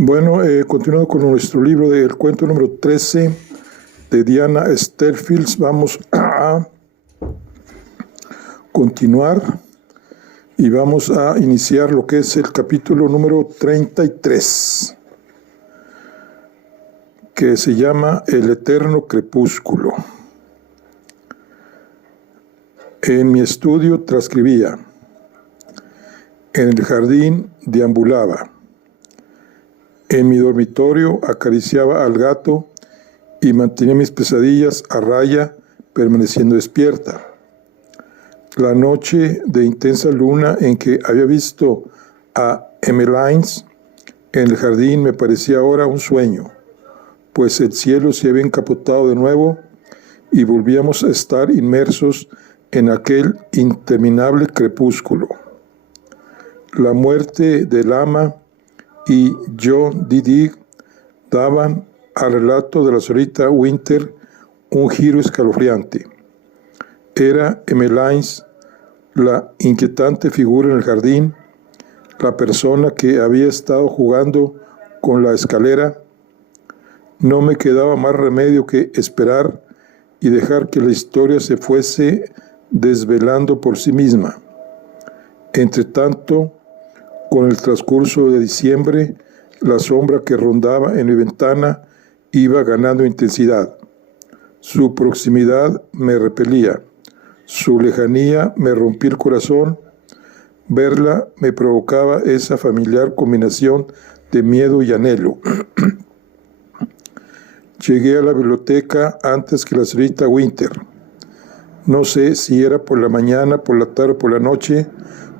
Bueno, continuando con nuestro libro del cuento número 13 de Diana Sterfield, vamos a continuar y vamos a iniciar lo que es el capítulo número 33, que se llama El eterno crepúsculo. En mi estudio transcribía, en el jardín deambulaba, en mi dormitorio acariciaba al gato y mantenía mis pesadillas a raya, permaneciendo despierta. La noche de intensa luna en que había visto a Emmeline en el jardín me parecía ahora un sueño, pues el cielo se había encapotado de nuevo y volvíamos a estar inmersos en aquel interminable crepúsculo. La muerte del ama y John Didi daban al relato de la señorita Winter un giro escalofriante. Era Emmeline la inquietante figura en el jardín, la persona que había estado jugando con la escalera. No me quedaba más remedio que esperar y dejar que la historia se fuese desvelando por sí misma. Entretanto, con el transcurso de diciembre, la sombra que rondaba en mi ventana iba ganando intensidad. Su proximidad me repelía, su lejanía me rompía el corazón. Verla me provocaba esa familiar combinación de miedo y anhelo. Llegué a la biblioteca antes que la señorita Winter. No sé si era por la mañana, por la tarde o por la noche,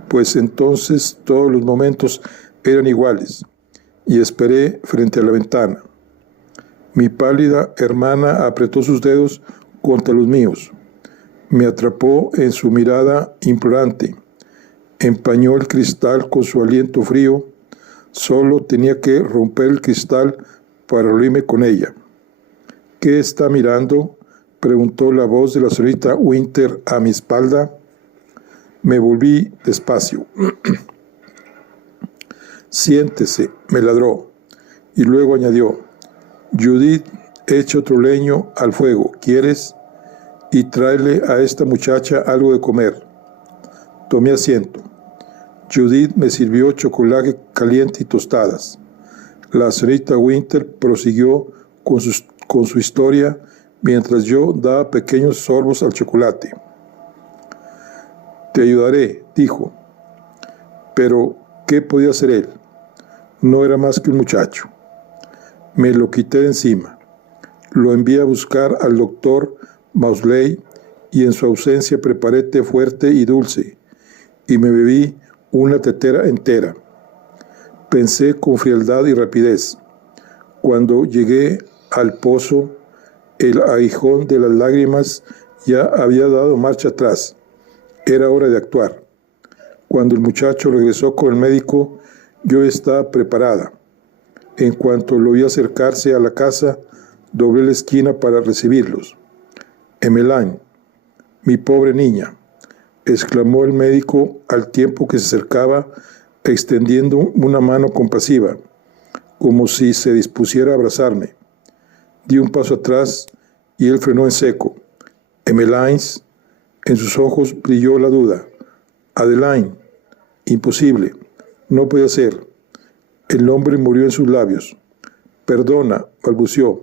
pues entonces todos los momentos eran iguales, y esperé frente a la ventana. Mi pálida hermana apretó sus dedos contra los míos, me atrapó en su mirada implorante, empañó el cristal con su aliento frío. Solo tenía que romper el cristal para reunirme con ella. ¿Qué está mirando?, preguntó la voz de la señorita Winter a mi espalda. Me volví despacio. Siéntese, me ladró, y luego añadió, Judith, echa otro leño al fuego, ¿quieres? Y tráele a esta muchacha algo de comer. Tomé asiento. Judith me sirvió chocolate caliente y tostadas. La señorita Winter prosiguió con su historia mientras yo daba pequeños sorbos al chocolate. Te ayudaré, dijo. Pero, ¿qué podía hacer él? No era más que un muchacho. Me lo quité de encima. Lo envié a buscar al doctor Maudsley y en su ausencia preparé té fuerte y dulce y me bebí una tetera entera. Pensé con frialdad y rapidez. Cuando llegué al pozo, el aguijón de las lágrimas ya había dado marcha atrás. Era hora de actuar. Cuando el muchacho regresó con el médico, yo estaba preparada. En cuanto lo vi acercarse a la casa, doblé la esquina para recibirlos. Emmeline, mi pobre niña, exclamó el médico al tiempo que se acercaba, extendiendo una mano compasiva, como si se dispusiera a abrazarme. Di un paso atrás y él frenó en seco. Emmeline, en sus ojos brilló la duda. Adeline, imposible, no puede ser. El nombre murió en sus labios. Perdona, balbuceó,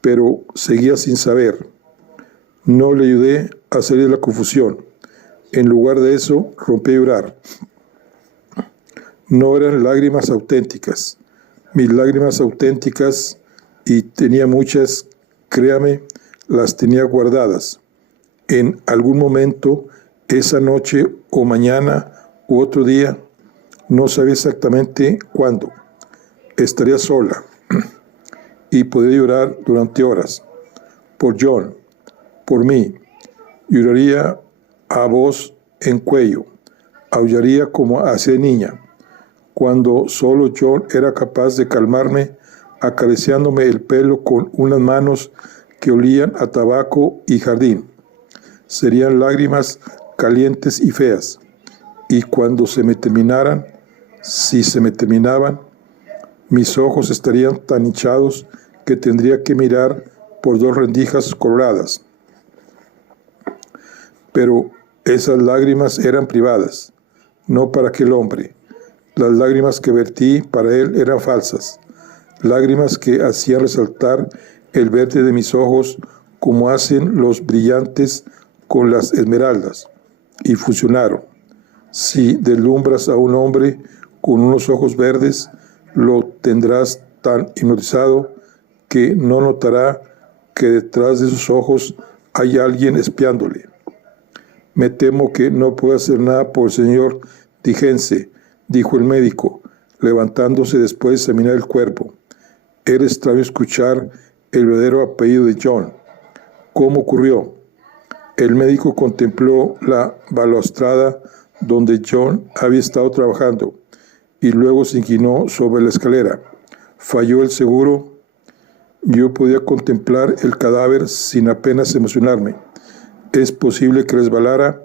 pero seguía sin saber. No le ayudé a salir de la confusión. En lugar de eso, rompí a llorar. No eran lágrimas auténticas. Mis lágrimas auténticas, y tenía muchas, créame, las tenía guardadas. En algún momento, esa noche o mañana u otro día, no sabía exactamente cuándo, estaría sola y podría llorar durante horas. Por John, por mí, lloraría a voz en cuello, aullaría como hacía niña, cuando solo John era capaz de calmarme, acariciándome el pelo con unas manos que olían a tabaco y jardín. Serían lágrimas calientes y feas, y cuando se me terminaran, si se me terminaban, Mis ojos estarían tan hinchados que tendría que mirar por 2 rendijas coloradas. Pero esas lágrimas eran privadas, no para aquel hombre. Las lágrimas que vertí para él eran falsas, lágrimas que hacían resaltar el verde de mis ojos como hacen los brillantes con las esmeraldas, y funcionaron. Si deslumbras a un hombre con unos ojos verdes, lo tendrás tan hipnotizado que no notará que detrás de sus ojos hay alguien espiándole. Me temo que no puedo hacer nada por el señor Digense, dijo el médico, levantándose después de examinar el cuerpo. Era extraño escuchar el verdadero apellido de John. ¿Cómo ocurrió? El médico contempló la balaustrada donde John había estado trabajando y luego se inclinó sobre la escalera. ¿Falló el seguro? Yo podía contemplar el cadáver sin apenas emocionarme. ¿Es posible que resbalara?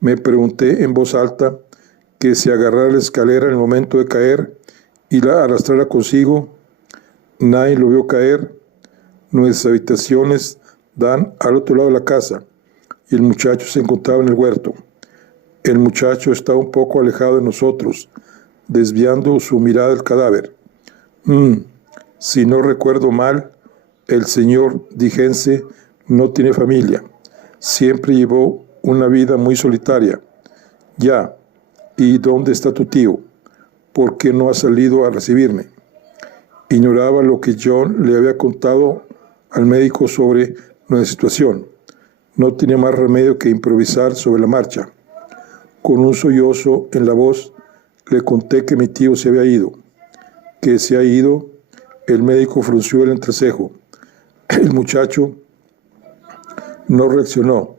Me pregunté en voz alta, que se agarrara la escalera en el momento de caer y la arrastrara consigo. Nadie lo vio caer. Nuestras habitaciones dan al otro lado de la casa y el muchacho se encontraba en el huerto. El muchacho estaba un poco alejado de nosotros, desviando su mirada del cadáver. Si no recuerdo mal, el señor Digense no tiene familia. Siempre llevó una vida muy solitaria. Ya, ¿y dónde está tu tío? ¿Por qué no ha salido a recibirme? Ignoraba lo que John le había contado al médico sobre nuestra situación. No tenía más remedio que improvisar sobre la marcha. Con un sollozo en la voz, le conté que mi tío se había ido. ¿Que se ha ido? El médico frunció el entrecejo. El muchacho no reaccionó.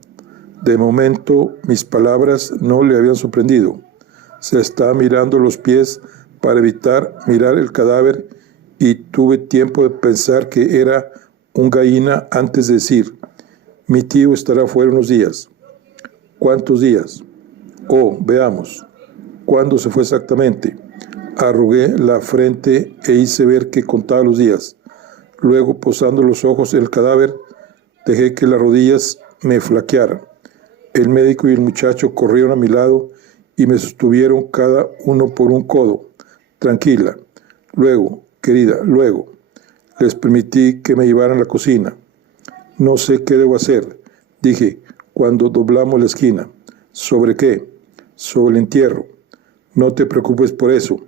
De momento, mis palabras no le habían sorprendido. Se estaba mirando los pies para evitar mirar el cadáver y tuve tiempo de pensar que era un gallina antes de decir: mi tío estará fuera unos días. ¿Cuántos días? Oh, veamos. ¿Cuándo se fue exactamente? Arrugué la frente e hice ver que contaba los días. Luego, posando los ojos en el cadáver, dejé que las rodillas me flaquearan. El médico y el muchacho corrieron a mi lado y me sostuvieron cada uno por un codo. Tranquila. Luego, querida, luego. Les permití que me llevaran a la cocina. No sé qué debo hacer, dije, cuando doblamos la esquina. ¿Sobre qué? Sobre el entierro. No te preocupes por eso.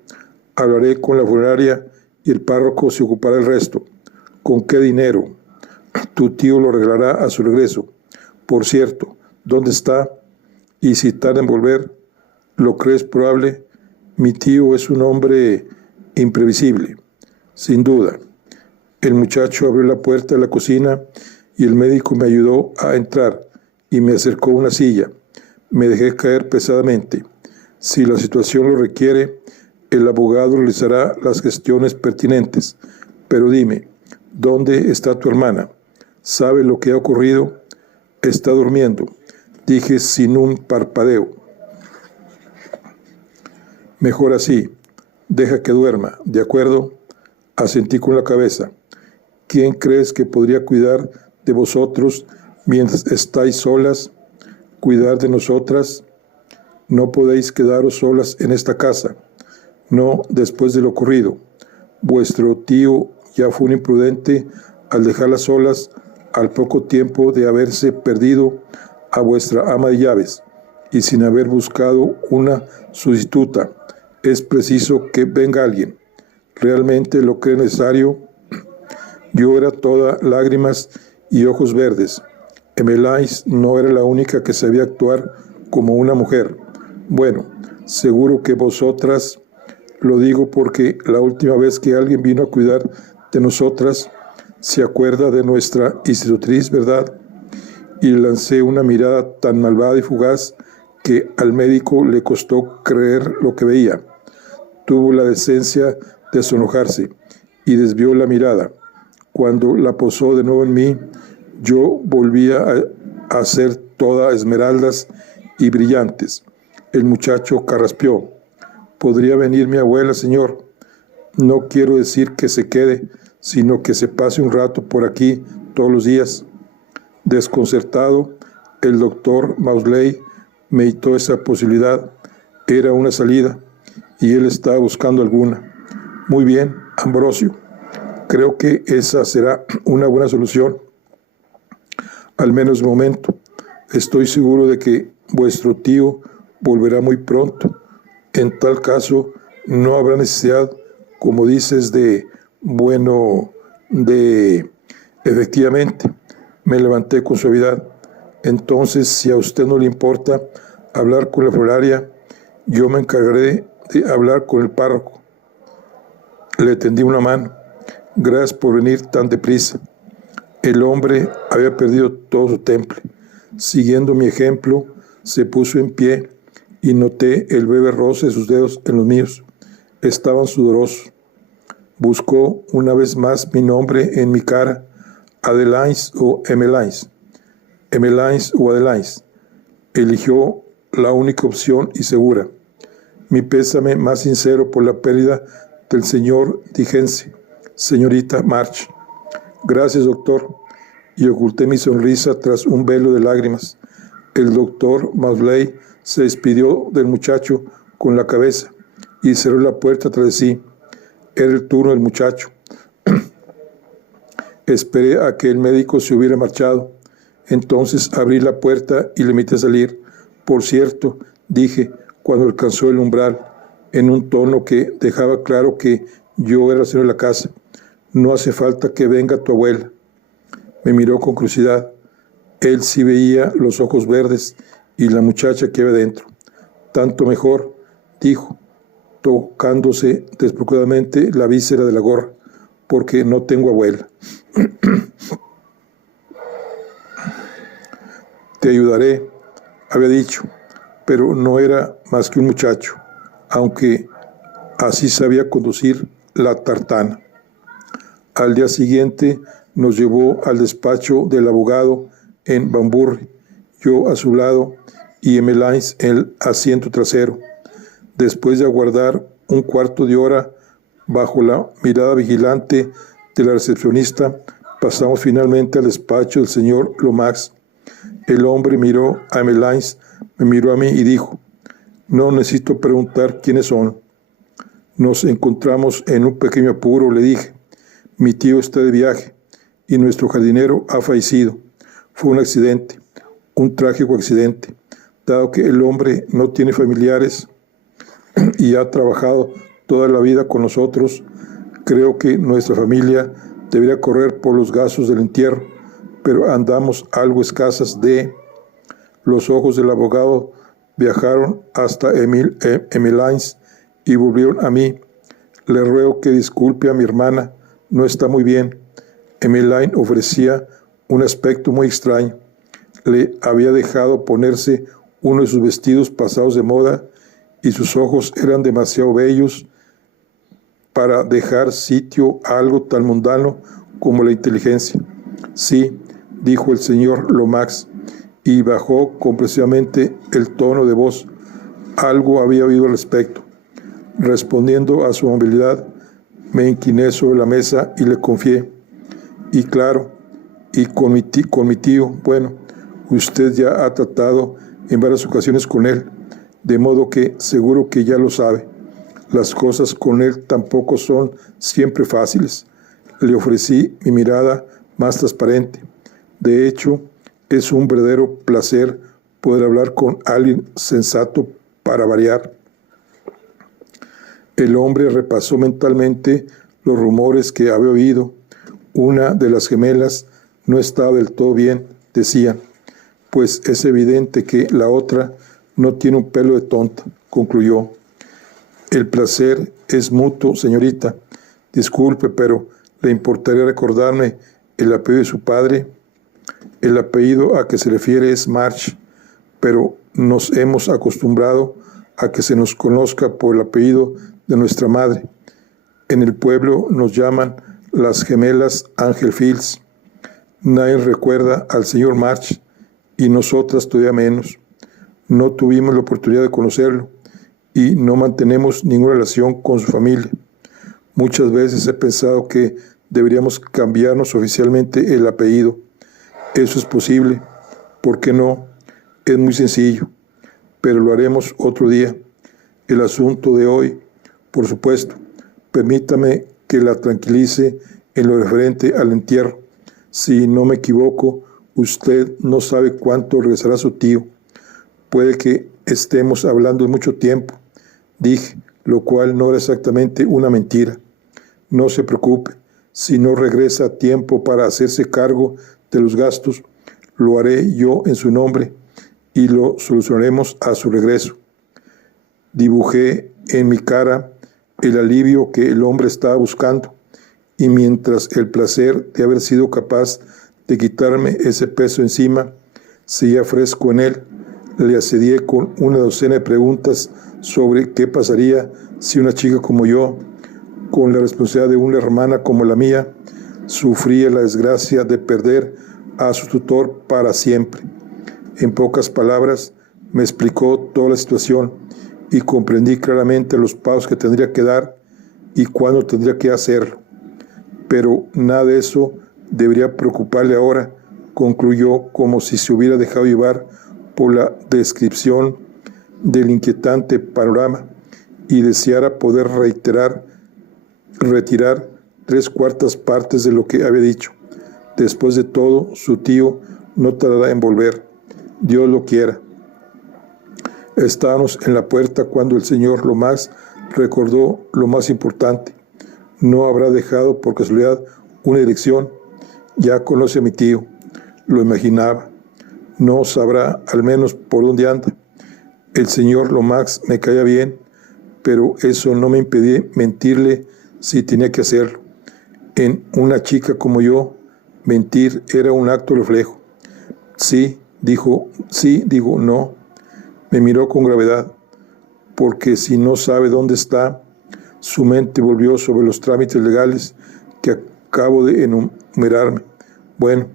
Hablaré con la funeraria y el párroco se ocupará del resto. ¿Con qué dinero? Tu tío lo arreglará a su regreso. Por cierto, ¿dónde está? Y si tarda en volver, ¿lo crees probable? Mi tío es un hombre imprevisible. Sin duda. El muchacho abrió la puerta de la cocina y el médico me ayudó a entrar y me acercó una silla. Me dejé caer pesadamente. Si la situación lo requiere, el abogado realizará las gestiones pertinentes. Pero dime, ¿dónde está tu hermana? ¿Sabe lo que ha ocurrido? Está durmiendo, dije sin un parpadeo. Mejor así. Deja que duerma, ¿de acuerdo? Asentí con la cabeza. ¿Quién crees que podría cuidar de vosotros mientras estáis solas? ¿Cuidar de nosotras? No podéis quedaros solas en esta casa. No después de lo ocurrido. Vuestro tío ya fue un imprudente al dejarlas solas al poco tiempo de haberse perdido a vuestra ama de llaves y sin haber buscado una sustituta. Es preciso que venga alguien. Realmente lo que es necesario. Yo era toda lágrimas y ojos verdes. Emmeline no era la única que sabía actuar como una mujer. Bueno, seguro que vosotras, lo digo porque la última vez que alguien vino a cuidar de nosotras, se acuerda de nuestra institutriz, ¿verdad? Y le lancé una mirada tan malvada y fugaz que al médico le costó creer lo que veía. Tuvo la decencia de sonrojarse y desvió la mirada. Cuando la posó de nuevo en mí, yo volvía a ser toda esmeraldas y brillantes. El muchacho carraspeó. ¿Podría venir mi abuela, señor? No quiero decir que se quede, sino que se pase un rato por aquí todos los días. Desconcertado, el doctor Maudsley meditó esa posibilidad. Era una salida, y él estaba buscando alguna. Muy bien, Ambrosio. Creo que esa será una buena solución, al menos de momento. Estoy seguro de que vuestro tío volverá muy pronto. En tal caso, no habrá necesidad, como dices, efectivamente. Me levanté con suavidad. Entonces, si a usted no le importa hablar con la funeraria, yo me encargaré de hablar con el párroco. Le tendí una mano. Gracias por venir tan deprisa. El hombre había perdido todo su temple. Siguiendo mi ejemplo, se puso en pie y noté el breve roce de sus dedos en los míos. Estaban sudorosos. Buscó una vez más mi nombre en mi cara, Adelines o Emmeline. Emmeline o Adelines. Eligió la única opción y segura. Mi pésame más sincero por la pérdida del señor Digense, señorita March. Gracias, doctor. Y oculté mi sonrisa tras un velo de lágrimas. El doctor Maudsley se despidió del muchacho con la cabeza y cerró la puerta tras de sí. Era el turno del muchacho. Esperé a que el médico se hubiera marchado. Entonces abrí la puerta y le invité a salir. Por cierto, dije, cuando alcanzó el umbral, en un tono que dejaba claro que yo era el señor de la casa, no hace falta que venga tu abuela. Me miró con curiosidad. Él sí veía los ojos verdes y la muchacha que había dentro. Tanto mejor, dijo, tocándose despreocupadamente la víscera de la gorra, porque no tengo abuela. Te ayudaré, había dicho, pero no era más que un muchacho, aunque así sabía conducir la tartana. Al día siguiente nos llevó al despacho del abogado en Banbury, yo a su lado y Emmeline en el asiento trasero. Después de aguardar un cuarto de hora bajo la mirada vigilante de la recepcionista, pasamos finalmente al despacho del señor Lomax. El hombre miró a Emmeline, me miró a mí y dijo, no necesito preguntar quiénes son. Nos encontramos en un pequeño apuro, le dije. Mi tío está de viaje y nuestro jardinero ha fallecido. Fue un accidente, un trágico accidente. Dado que el hombre no tiene familiares y ha trabajado toda la vida con nosotros, creo que nuestra familia debería correr por los gastos del entierro, pero andamos algo escasas de... Los ojos del abogado viajaron hasta Emmeline y volvieron a mí. Le ruego que disculpe a mi hermana, no está muy bien. Emmeline ofrecía un aspecto muy extraño. Le había dejado ponerse uno de sus vestidos pasados de moda y sus ojos eran demasiado bellos para dejar sitio a algo tan mundano como la inteligencia. Sí, dijo el señor Lomax, y bajó compresivamente el tono de voz. Algo había oído al respecto. Respondiendo a su amabilidad, me incliné sobre la mesa y le confié. Y claro, y con mi tío, bueno, usted ya ha tratado en varias ocasiones con él, de modo que seguro que ya lo sabe. Las cosas con él tampoco son siempre fáciles. Le ofrecí mi mirada más transparente. De hecho, es un verdadero placer poder hablar con alguien sensato para variar. El hombre repasó mentalmente los rumores que había oído. Una de las gemelas no estaba del todo bien, decía, pues es evidente que la otra no tiene un pelo de tonta, concluyó. El placer es mutuo, señorita. Disculpe, pero ¿le importaría recordarme el apellido de su padre? El apellido a que se refiere es March, pero nos hemos acostumbrado a que se nos conozca por el apellido de nuestra madre. En el pueblo nos llaman las gemelas Angel Fields. Nadie recuerda al señor March y nosotras todavía menos. No tuvimos la oportunidad de conocerlo y no mantenemos ninguna relación con su familia. Muchas veces he pensado que deberíamos cambiarnos oficialmente el apellido. Eso es posible. ¿Por qué no? Es muy sencillo, pero lo haremos otro día. El asunto de hoy, por supuesto, permítame que la tranquilice en lo referente al entierro. Si no me equivoco, usted no sabe cuánto regresará su tío. Puede que estemos hablando de mucho tiempo, dije, lo cual no era exactamente una mentira. No se preocupe, si no regresa a tiempo para hacerse cargo de los gastos, lo haré yo en su nombre y lo solucionaremos a su regreso. Dibujé en mi cara el alivio que el hombre estaba buscando, y mientras el placer de haber sido capaz de quitarme ese peso encima seguía fresco en él, le asedié con una docena de preguntas sobre qué pasaría si una chica como yo, con la responsabilidad de una hermana como la mía, sufría la desgracia de perder a su tutor para siempre. En pocas palabras, me explicó toda la situación y comprendí claramente los pasos que tendría que dar y cuándo tendría que hacerlo. Pero nada de eso debería preocuparle ahora, concluyó como si se hubiera dejado llevar por la descripción del inquietante panorama y deseara poder retirar 3/4 partes de lo que había dicho. Después de todo, su tío no tardará en volver. Dios lo quiera. Estábamos en la puerta cuando el señor Lomax recordó lo más importante. No habrá dejado por casualidad una dirección. Ya conoce a mi tío. Lo imaginaba. No sabrá al menos por dónde anda. El señor Lomax me caía bien, pero eso no me impedía mentirle si tenía que hacerlo. En una chica como yo, mentir era un acto reflejo. Sí, digo, no. Me miró con gravedad, porque si no sabe dónde está, su mente volvió sobre los trámites legales que acabo de enumerarme. Bueno,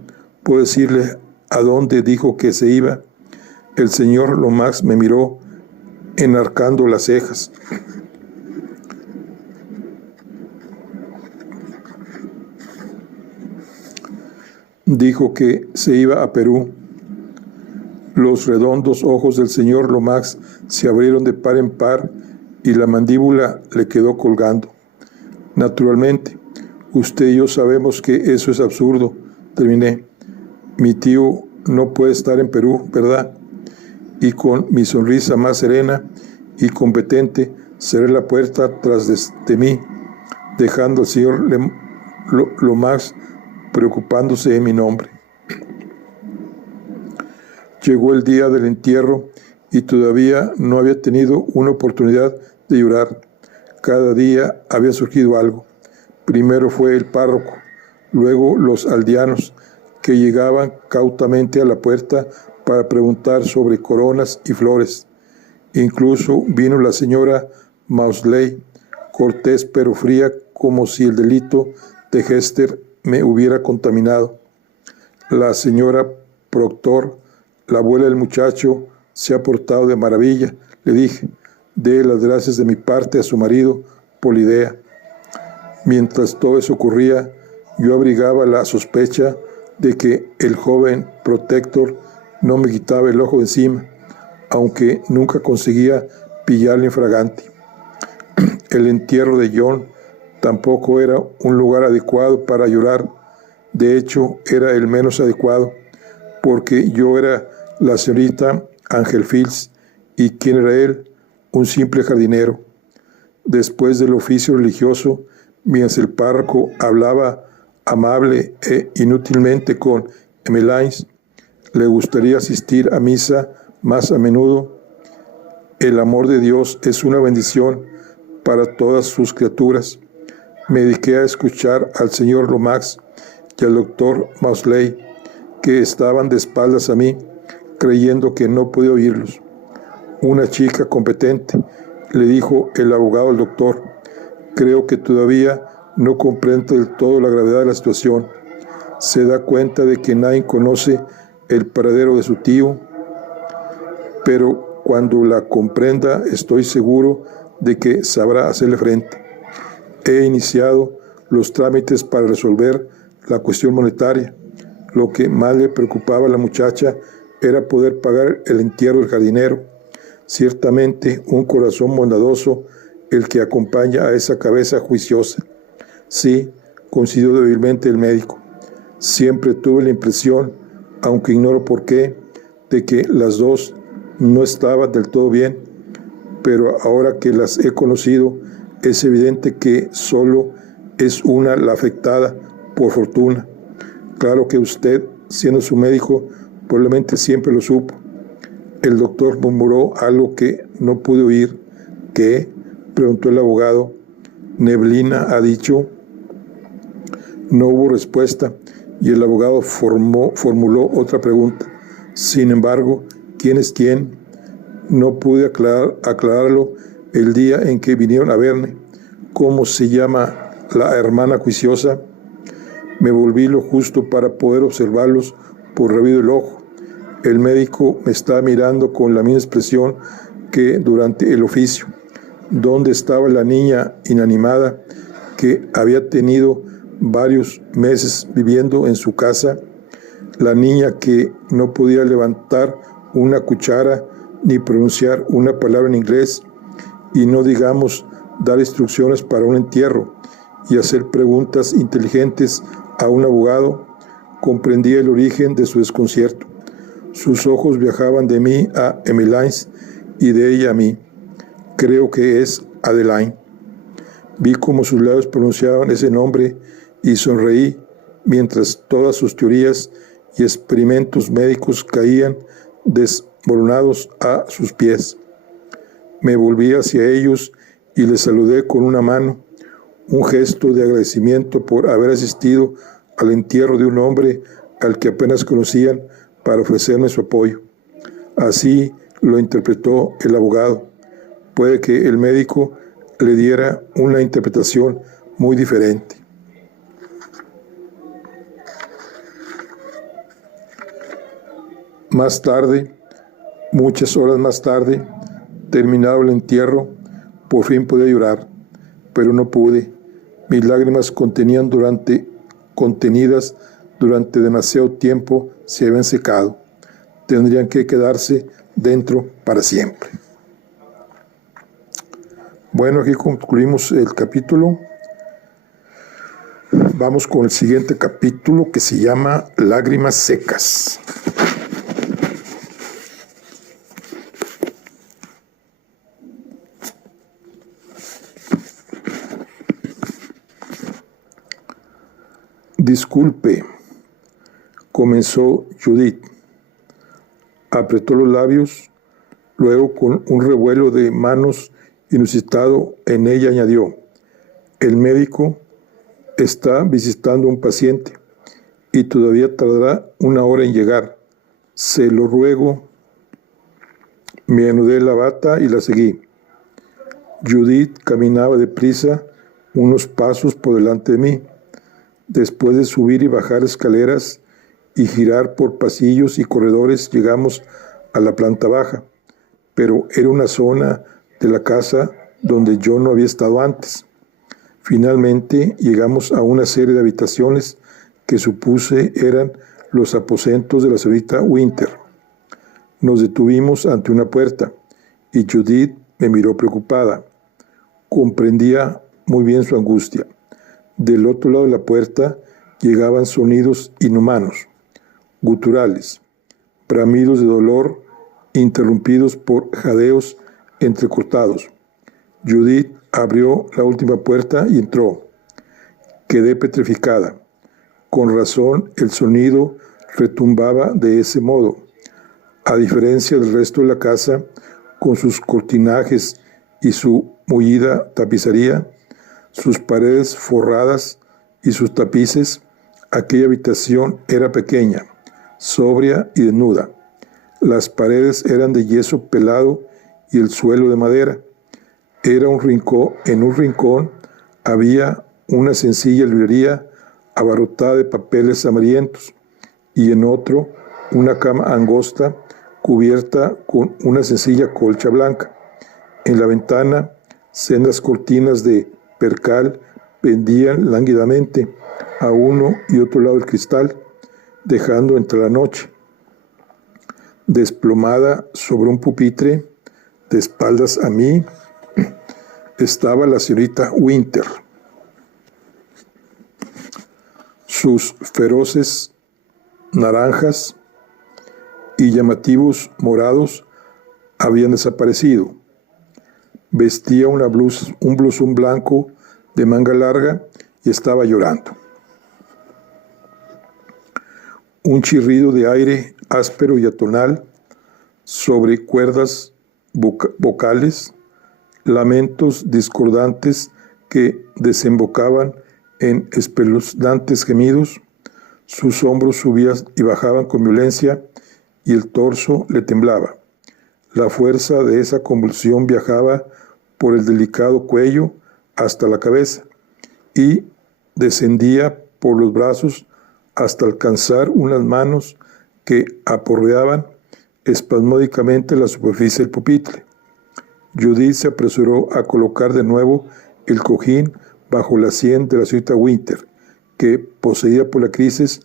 puedo decirle a dónde dijo que se iba. El señor Lomax me miró enarcando las cejas. Dijo que se iba a Perú. Los redondos ojos del señor Lomax se abrieron de par en par y la mandíbula le quedó colgando. Naturalmente, usted y yo sabemos que eso es absurdo, terminé. Mi tío no puede estar en Perú, ¿verdad? Y con mi sonrisa más serena y competente cerré la puerta tras de mí, dejando al señor Lomax preocupándose en mi nombre. Llegó el día del entierro y todavía no había tenido una oportunidad de llorar. Cada día había surgido algo. Primero fue el párroco, luego los aldeanos, que llegaban cautamente a la puerta para preguntar sobre coronas y flores. Incluso vino la señora Maudsley, cortés pero fría, como si el delito de Hester me hubiera contaminado. La señora Proctor, la abuela del muchacho, se ha portado de maravilla, le dije. Dé las gracias de mi parte a su marido por la idea. Mientras todo eso ocurría, yo abrigaba la sospecha de que el joven Protector no me quitaba el ojo de encima, aunque nunca conseguía pillarle infragante. El entierro de John tampoco era un lugar adecuado para llorar. De hecho, era el menos adecuado, porque yo era la señorita Angel Fields, y ¿quién era él? Un simple jardinero. Después del oficio religioso, mientras el párroco hablaba amable e inútilmente con Emmeline, le gustaría asistir a misa más a menudo. El amor de Dios es una bendición para todas sus criaturas. Me dediqué a escuchar al señor Lomax y al doctor Maudsley, que estaban de espaldas a mí, creyendo que no podía oírlos. Una chica competente, le dijo el abogado al doctor. Creo que todavía no comprende del todo la gravedad de la situación. Se da cuenta de que nadie conoce el paradero de su tío, pero cuando la comprenda estoy seguro de que sabrá hacerle frente. He iniciado los trámites para resolver la cuestión monetaria. Lo que más le preocupaba a la muchacha era poder pagar el entierro del jardinero. Ciertamente un corazón bondadoso el que acompaña a esa cabeza juiciosa. Sí, coincidió débilmente el médico. Siempre tuve la impresión, aunque ignoro por qué, de que las dos no estaban del todo bien, pero ahora que las he conocido, es evidente que solo es una la afectada, por fortuna. Claro que usted, siendo su médico, probablemente siempre lo supo. El doctor murmuró algo que no pude oír. ¿Qué?, preguntó el abogado. Neblina ha dicho. No hubo respuesta y el abogado formuló otra pregunta. Sin embargo, ¿quién es quién? No pude aclararlo el día en que vinieron a verme. ¿Cómo se llama la hermana juiciosa? Me volví lo justo para poder observarlos por revío del ojo. El médico me estaba mirando con la misma expresión que durante el oficio. ¿Dónde estaba la niña inanimada que había tenido varios meses viviendo en su casa? La niña que no podía levantar una cuchara ni pronunciar una palabra en inglés, y no digamos dar instrucciones para un entierro y hacer preguntas inteligentes a un abogado. Comprendía el origen de su desconcierto. Sus ojos viajaban de mí a Emmeline y de ella a mí. Creo que es Adeline. Vi cómo sus labios pronunciaban ese nombre y sonreí mientras todas sus teorías y experimentos médicos caían desmoronados a sus pies. Me volví hacia ellos y les saludé con una mano, un gesto de agradecimiento por haber asistido al entierro de un hombre al que apenas conocían para ofrecerme su apoyo. Así lo interpretó el abogado. Puede que el médico le diera una interpretación muy diferente. Más tarde, muchas horas más tarde, terminado el entierro, por fin podía llorar, pero no pude. Mis lágrimas contenidas durante demasiado tiempo se habían secado. Tendrían que quedarse dentro para siempre. Bueno, aquí concluimos el capítulo. Vamos con el siguiente capítulo que se llama Lágrimas secas. Disculpe, comenzó Judith. Apretó los labios, luego con un revuelo de manos inusitado en ella añadió: el médico está visitando a un paciente y todavía tardará 1 hora en llegar. Se lo ruego. Me anudé la bata y la seguí. Judith caminaba deprisa unos pasos por delante de mí. Después de subir y bajar escaleras y girar por pasillos y corredores, llegamos a la planta baja, pero era una zona de la casa donde yo no había estado antes. Finalmente llegamos a una serie de habitaciones que supuse eran los aposentos de la señorita Winter. Nos detuvimos ante una puerta y Judith me miró preocupada. Comprendía muy bien su angustia. Del otro lado de la puerta llegaban sonidos inhumanos, guturales, bramidos de dolor interrumpidos por jadeos entrecortados. Judith abrió la última puerta y entró. Quedé petrificada. Con razón el sonido retumbaba de ese modo. A diferencia del resto de la casa, con sus cortinajes y su mullida tapicería, sus paredes forradas y sus tapices, aquella habitación era pequeña, sobria y desnuda. Las paredes eran de yeso pelado y el suelo de madera. En un rincón había una sencilla librería abarrotada de papeles amarillentos y en otro una cama angosta cubierta con una sencilla colcha blanca. En la ventana, sendas cortinas de percal pendían lánguidamente a uno y otro lado del cristal, dejando entrar la noche. Desplomada sobre un pupitre, de espaldas a mí, estaba la señorita Winter. Sus feroces naranjas y llamativos morados habían desaparecido. Vestía un blusón blanco de manga larga y estaba llorando. Un chirrido de aire áspero y atonal sobre cuerdas vocales, lamentos discordantes que desembocaban en espeluznantes gemidos. Sus hombros subían y bajaban con violencia y el torso le temblaba. La fuerza de esa convulsión viajaba por el delicado cuello hasta la cabeza y descendía por los brazos hasta alcanzar unas manos que aporreaban espasmódicamente la superficie del pupitre. Judith se apresuró a colocar de nuevo el cojín bajo la sien de la señorita Winter, que, poseída por la crisis,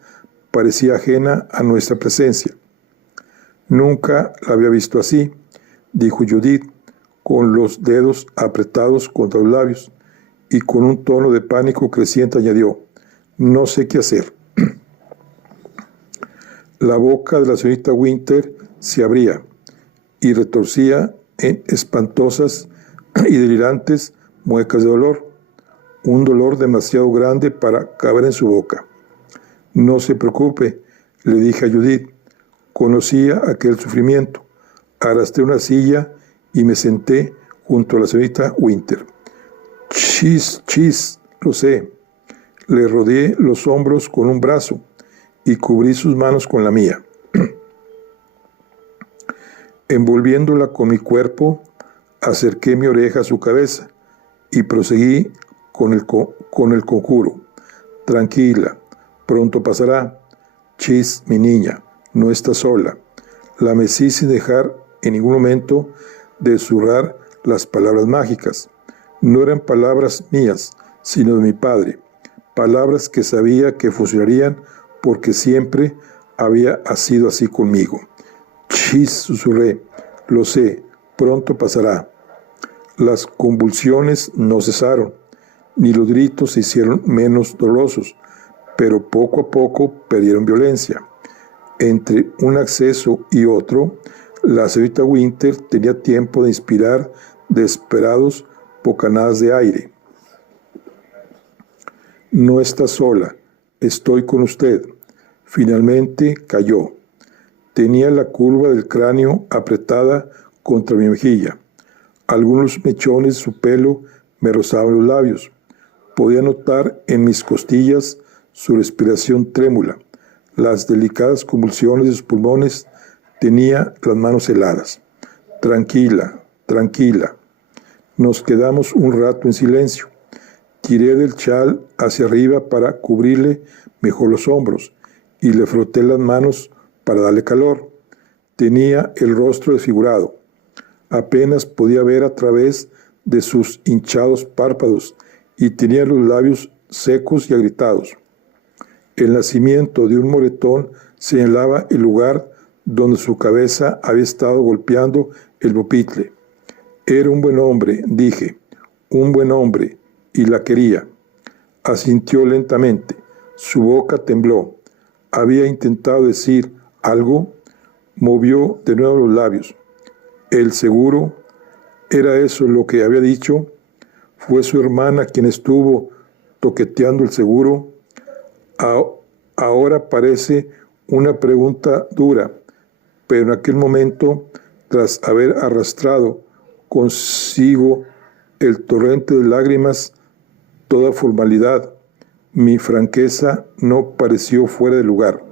parecía ajena a nuestra presencia. Nunca la había visto así, dijo Judith, con los dedos apretados contra los labios, y con un tono de pánico creciente añadió: no sé qué hacer. La boca de la señorita Winter se abría y retorcía en espantosas y delirantes muecas de dolor, un dolor demasiado grande para caber en su boca. No se preocupe, le dije a Judith. Conocía aquel sufrimiento. Arrastré una silla y me senté junto a la señorita Winter. Chis, lo sé. Le rodeé los hombros con un brazo y cubrí sus manos con la mía. Envolviéndola con mi cuerpo, acerqué mi oreja a su cabeza y proseguí con el conjuro. Tranquila, pronto pasará. Chis, mi niña, no está sola. La mecí sin dejar en ningún momento de susurrar las palabras mágicas. No eran palabras mías, sino de mi padre. Palabras que sabía que funcionarían porque siempre había sido así conmigo. Chis, susurré, lo sé, pronto pasará. Las convulsiones no cesaron, ni los gritos se hicieron menos dolorosos, pero poco a poco perdieron violencia. Entre un acceso y otro, la señorita Winter tenía tiempo de inspirar desesperados bocanadas de aire. No está sola, estoy con usted. Finalmente cayó. Tenía la curva del cráneo apretada contra mi mejilla. Algunos mechones de su pelo me rozaban los labios. Podía notar en mis costillas su respiración trémula. Las delicadas convulsiones de sus pulmones. Tenía las manos heladas. Tranquila, tranquila. Nos quedamos un rato en silencio. Tiré del chal hacia arriba para cubrirle mejor los hombros y le froté las manos para darle calor. Tenía el rostro desfigurado. Apenas podía ver a través de sus hinchados párpados y tenía los labios secos y agrietados. El nacimiento de un moretón señalaba el lugar donde su cabeza había estado golpeando el pupitre. Era un buen hombre, dije, un buen hombre, y la quería. Asintió lentamente. Su boca tembló. Había intentado decir algo. Movió de nuevo los labios. El seguro, ¿era eso lo que había dicho? ¿Fue su hermana quien estuvo toqueteando el seguro? Ahora parece una pregunta dura, pero en aquel momento, tras haber arrastrado consigo el torrente de lágrimas, toda formalidad, mi franqueza no pareció fuera de lugar.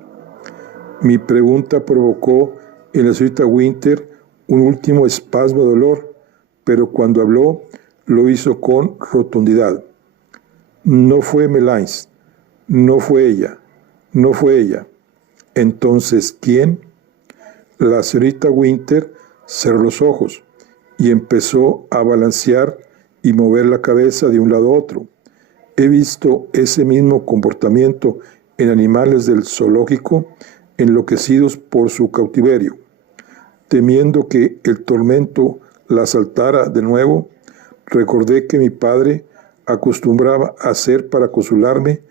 Mi pregunta provocó en la señorita Winter un último espasmo de dolor, pero cuando habló, lo hizo con rotundidad. No fue Melains, no fue ella, no fue ella. Entonces, ¿quién? La señorita Winter cerró los ojos y empezó a balancear y mover la cabeza de un lado a otro. He visto ese mismo comportamiento en animales del zoológico enloquecidos por su cautiverio. Temiendo que el tormento la asaltara de nuevo, recordé que mi padre acostumbraba a hacer para consolarme.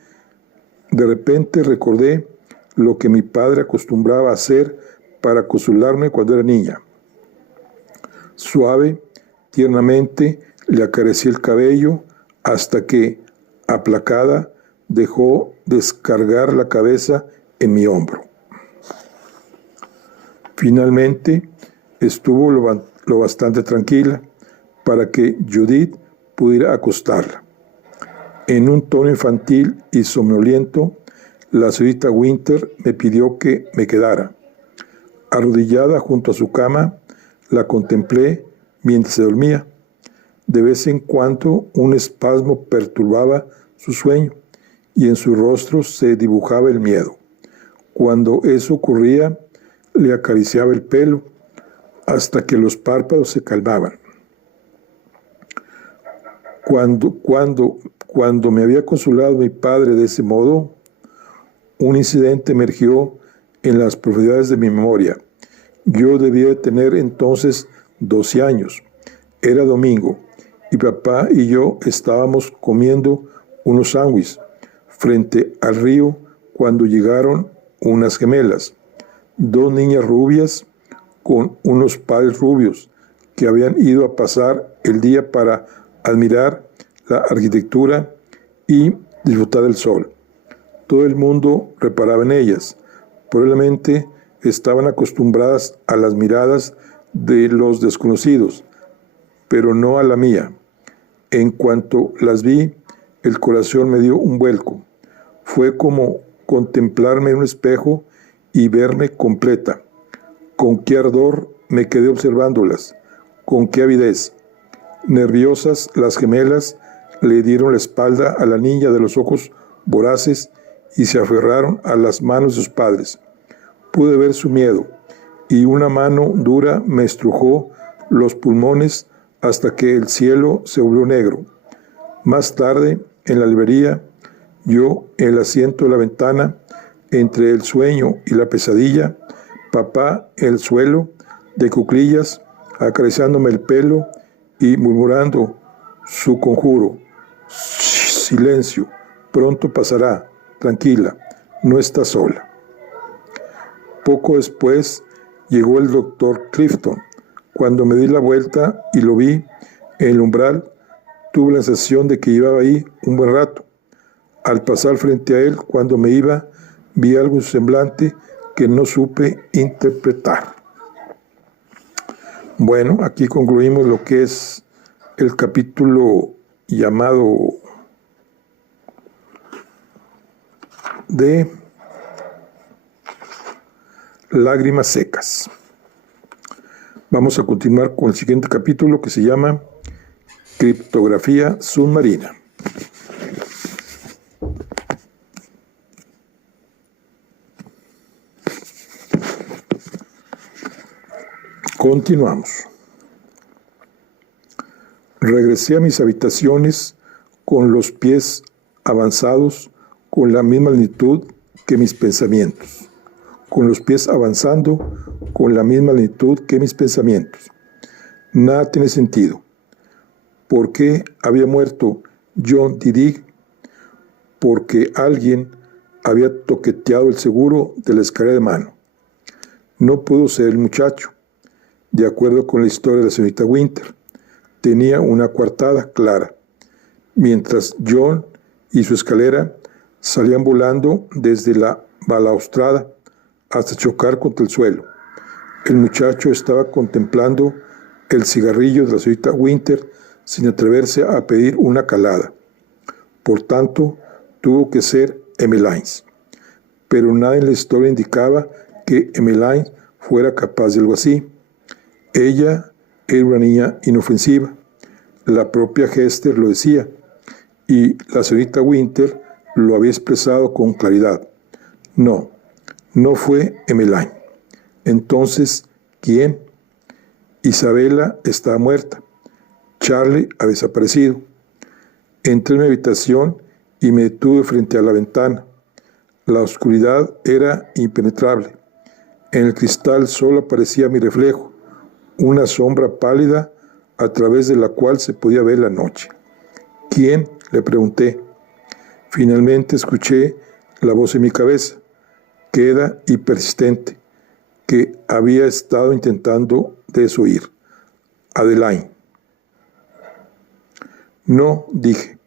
De repente recordé lo que mi padre acostumbraba a hacer para consolarme cuando era niña. Suave, tiernamente, le acaricié el cabello hasta que, aplacada, dejó descargar la cabeza en mi hombro. Finalmente, estuvo lo bastante tranquila para que Judith pudiera acostarla. En un tono infantil y somnoliento, la señorita Winter me pidió que me quedara. Arrodillada junto a su cama, la contemplé mientras se dormía. De vez en cuando un espasmo perturbaba su sueño y en su rostro se dibujaba el miedo. Cuando eso ocurría, le acariciaba el pelo hasta que los párpados se calmaban. Cuando me había consolado mi padre de ese modo, un incidente emergió en las profundidades de mi memoria. Yo debía de tener entonces 12 años. Era domingo y papá y yo estábamos comiendo unos sándwiches frente al río cuando llegaron unas gemelas, 2 niñas rubias con unos padres rubios que habían ido a pasar el día para admirar la arquitectura y disfrutar del sol. Todo el mundo reparaba en ellas. Probablemente estaban acostumbradas a las miradas de los desconocidos, pero no a la mía. En cuanto las vi, el corazón me dio un vuelco. Fue como contemplarme en un espejo y verme completa. Con qué ardor me quedé observándolas, con qué avidez. Nerviosas, las gemelas le dieron la espalda a la niña de los ojos voraces y se aferraron a las manos de sus padres. Pude ver su miedo, y una mano dura me estrujó los pulmones hasta que el cielo se volvió negro. Más tarde, en la librería, yo, en el asiento de la ventana, entre el sueño y la pesadilla, papá en el suelo, de cuclillas, acariciándome el pelo y murmurando su conjuro. Silencio, pronto pasará, tranquila, no estás sola. Poco después llegó el doctor Clifton. Cuando me di la vuelta y lo vi en el umbral, tuve la sensación de que llevaba ahí un buen rato. Al pasar frente a él, cuando me iba, vi algo en su semblante que no supe interpretar. Bueno, aquí concluimos lo que es el capítulo llamado de Lágrimas secas. Vamos a continuar con el siguiente capítulo que se llama Criptografía submarina. Continuamos. Regresé a mis habitaciones con los pies avanzados con la misma lentitud que mis pensamientos. Con los pies avanzando con la misma lentitud que mis pensamientos. Nada tiene sentido. ¿Por qué había muerto John Didig? Porque alguien había toqueteado el seguro de la escalera de mano. No pudo ser el muchacho. De acuerdo con la historia de la señorita Winter, tenía una coartada clara, mientras John y su escalera salían volando desde la balaustrada hasta chocar contra el suelo. El muchacho estaba contemplando el cigarrillo de la señorita Winter sin atreverse a pedir una calada. Por tanto, tuvo que ser Emmeline. Pero nada en la historia indicaba que Emmeline fuera capaz de algo así. Ella era una niña inofensiva. La propia Hester lo decía, y la señorita Winter lo había expresado con claridad. No fue Emmeline. Entonces, ¿quién? Isabella estaba muerta. Charlie ha desaparecido. Entré en mi habitación y me detuve frente a la ventana. La oscuridad era impenetrable. En el cristal solo aparecía mi reflejo, una sombra pálida a través de la cual se podía ver la noche. ¿Quién?, le pregunté. Finalmente escuché la voz en mi cabeza, queda y persistente, que había estado intentando desoír. Adeline. No, dije.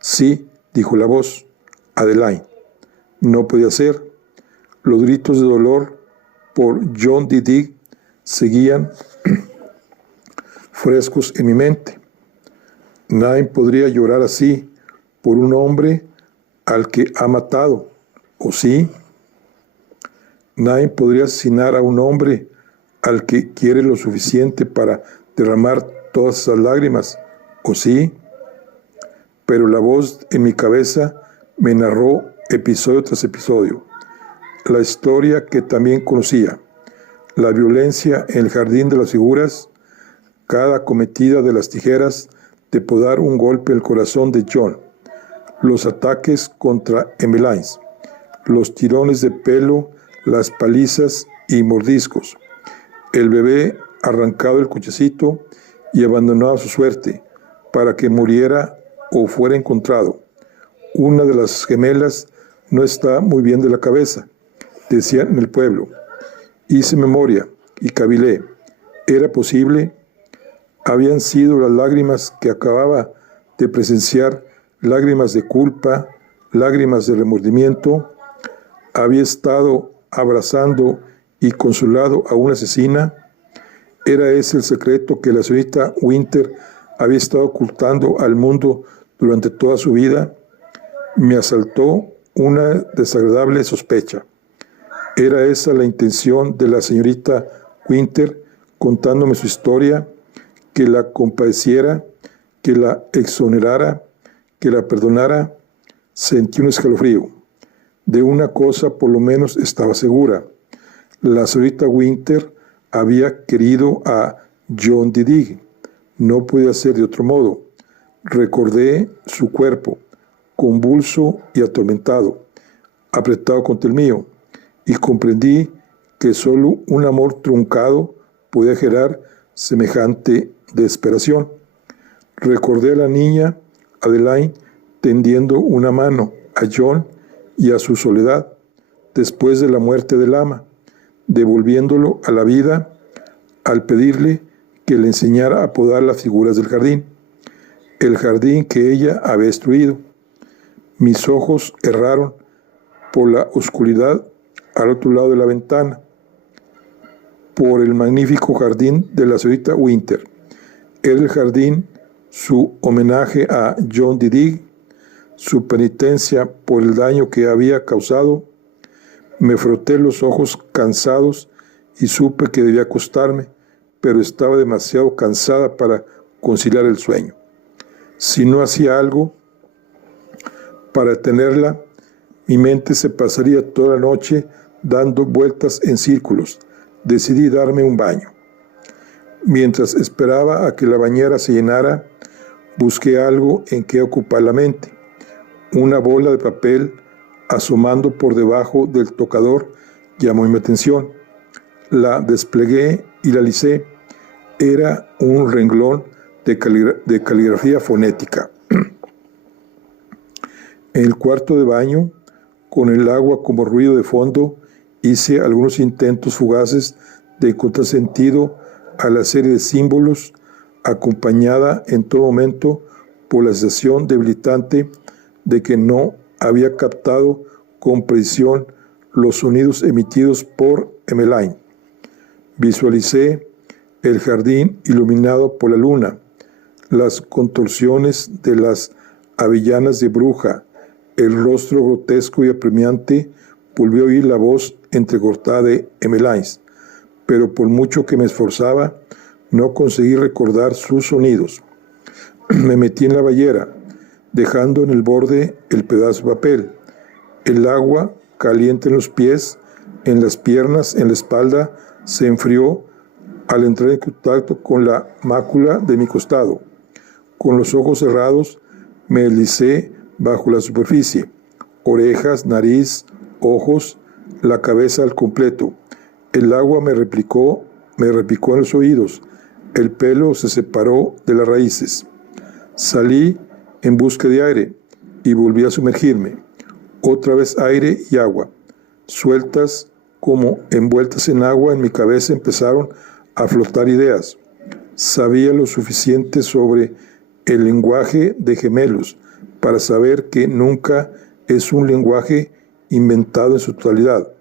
Sí, dijo la voz. Adeline. No podía ser. Los gritos de dolor por John D. Digg seguían frescos en mi mente. Nadie podría llorar así por un hombre al que ha matado, ¿o sí? Nadie podría asesinar a un hombre al que quiere lo suficiente para derramar todas esas lágrimas, ¿o sí? Pero la voz en mi cabeza me narró episodio tras episodio, la historia que también conocía, la violencia en el jardín de las figuras, cada acometida de las tijeras de podar un golpe al corazón de John, los ataques contra Emmeline, los tirones de pelo, las palizas y mordiscos, el bebé arrancado del cochecito y abandonado a su suerte para que muriera o fuera encontrado. Una de las gemelas no está muy bien de la cabeza, decían en el pueblo. Hice memoria y cavilé. ¿Era posible? Habían sido las lágrimas que acababa de presenciar, lágrimas de culpa, lágrimas de remordimiento. Había estado abrazando y consolado a una asesina. ¿Era ese el secreto que la señorita Winter había estado ocultando al mundo durante toda su vida? Me asaltó una desagradable sospecha. ¿Era esa la intención de la señorita Winter contándome su historia? Que la compadeciera, que la exonerara, que la perdonara. Sentí un escalofrío. De una cosa por lo menos estaba segura. La señorita Winter había querido a John D. Digg. No podía ser de otro modo. Recordé su cuerpo, convulso y atormentado, apretado contra el mío, y comprendí que solo un amor truncado podía generar semejante desesperación. Recordé a la niña Adeline tendiendo una mano a John y a su soledad después de la muerte del ama, devolviéndolo a la vida al pedirle que le enseñara a podar las figuras del jardín, el jardín que ella había destruido. Mis ojos erraron por la oscuridad al otro lado de la ventana, por el magnífico jardín de la señorita Winter. Era el jardín su homenaje a John D. Digg, su penitencia por el daño que había causado. Me froté los ojos cansados y supe que debía acostarme, pero estaba demasiado cansada para conciliar el sueño. Si no hacía algo para detenerla, mi mente se pasaría toda la noche dando vueltas en círculos. Decidí darme un baño. Mientras esperaba a que la bañera se llenara, busqué algo en que ocupar la mente. Una bola de papel asomando por debajo del tocador llamó mi atención. La desplegué y la alicé. Era un renglón de caligrafía fonética. En el cuarto de baño, con el agua como ruido de fondo, hice algunos intentos fugaces de encontrar sentido a la serie de símbolos, acompañada en todo momento por la sensación debilitante de que no había captado con precisión los sonidos emitidos por Emmeline. Visualicé el jardín iluminado por la luna, las contorsiones de las avellanas de bruja, el rostro grotesco y apremiante. Volví a oír la voz entrecortada de Emmeline, pero por mucho que me esforzaba, no conseguí recordar sus sonidos. Me metí en la bañera, dejando en el borde el pedazo de papel. El agua, caliente en los pies, en las piernas, en la espalda, se enfrió al entrar en contacto con la mácula de mi costado. Con los ojos cerrados, me deslicé bajo la superficie, orejas, nariz, ojos, la cabeza al completo. El agua me repicó en los oídos, el pelo se separó de las raíces. Salí en busca de aire y volví a sumergirme. Otra vez aire y agua, sueltas como envueltas en agua, en mi cabeza empezaron a flotar ideas. Sabía lo suficiente sobre el lenguaje de gemelos para saber que nunca es un lenguaje inventado en su totalidad.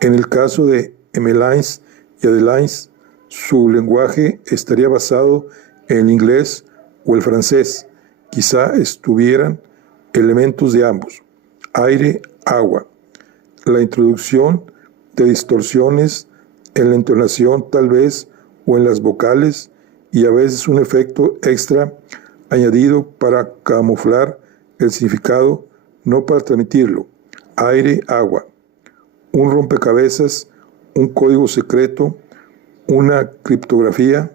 En el caso de Emmeline y Adeline, su lenguaje estaría basado en el inglés o el francés. Quizá estuvieran elementos de ambos. Aire, agua. La introducción de distorsiones en la entonación tal vez o en las vocales y a veces un efecto extra añadido para camuflar el significado, no para transmitirlo. Aire, agua. Un rompecabezas, un código secreto, una criptografía.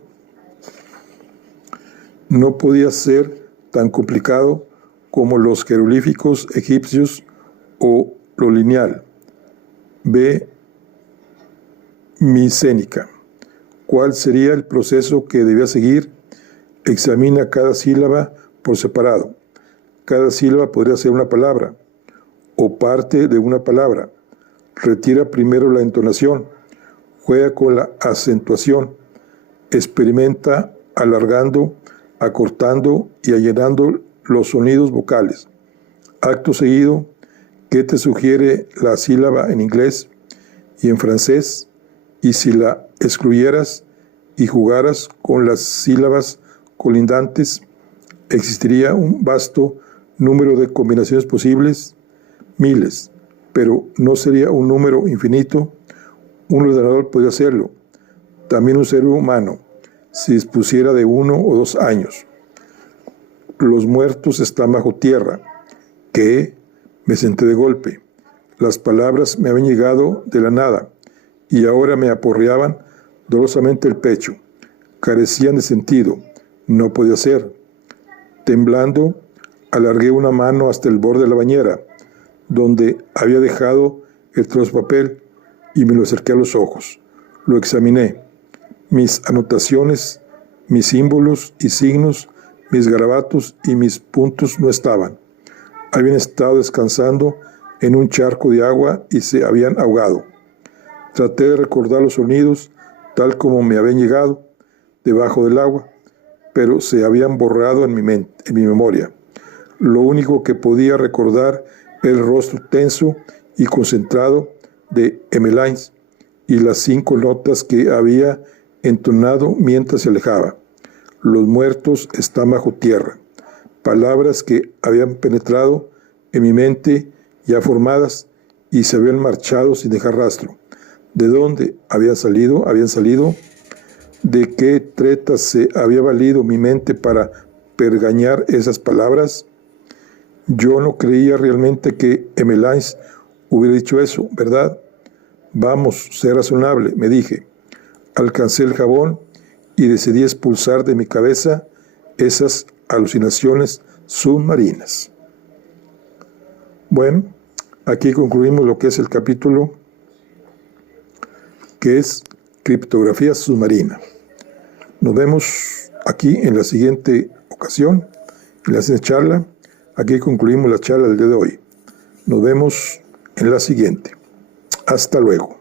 No podía ser tan complicado como los jeroglíficos egipcios o lo lineal. B. Micénica. ¿Cuál sería el proceso que debía seguir? Examina cada sílaba por separado. Cada sílaba podría ser una palabra o parte de una palabra. Retira primero la entonación. Juega con la acentuación. Experimenta alargando, acortando y allanando los sonidos vocales. Acto seguido, ¿qué te sugiere la sílaba en inglés y en francés? Y si la excluyeras y jugaras con las sílabas colindantes, existiría un vasto número de combinaciones posibles, miles, pero no sería un número infinito. Un ordenador podría hacerlo, también un ser humano, si dispusiera de 1 o 2 años. Los muertos están bajo tierra. ¿Qué? Me senté de golpe. Las palabras me habían llegado de la nada y ahora me aporreaban dolorosamente el pecho. Carecían de sentido. No podía ser. Temblando, alargué una mano hasta el borde de la bañera, donde había dejado el trozo de papel, y me lo acerqué a los ojos. Lo examiné. Mis anotaciones, mis símbolos y signos, mis garabatos y mis puntos no estaban. Habían estado descansando en un charco de agua y se habían ahogado. Traté de recordar los sonidos tal como me habían llegado debajo del agua, pero se habían borrado en mi memoria. Lo único que podía recordar era el rostro tenso y concentrado de Emmeline y las 5 notas que había entonado mientras se alejaba. Los muertos están bajo tierra. Palabras que habían penetrado en mi mente ya formadas y se habían marchado sin dejar rastro. ¿De dónde habían salido? ¿De qué treta se había valido mi mente para pergañar esas palabras? Yo no creía realmente que Emmeline hubiera dicho eso, ¿verdad? Vamos, sé razonable, me dije. Alcancé el jabón y decidí expulsar de mi cabeza esas alucinaciones submarinas. Bueno, aquí concluimos lo que es el capítulo, que es criptografía submarina. Nos vemos aquí en la siguiente ocasión, en la siguiente charla. Aquí concluimos la charla del día de hoy. Nos vemos en la siguiente. Hasta luego.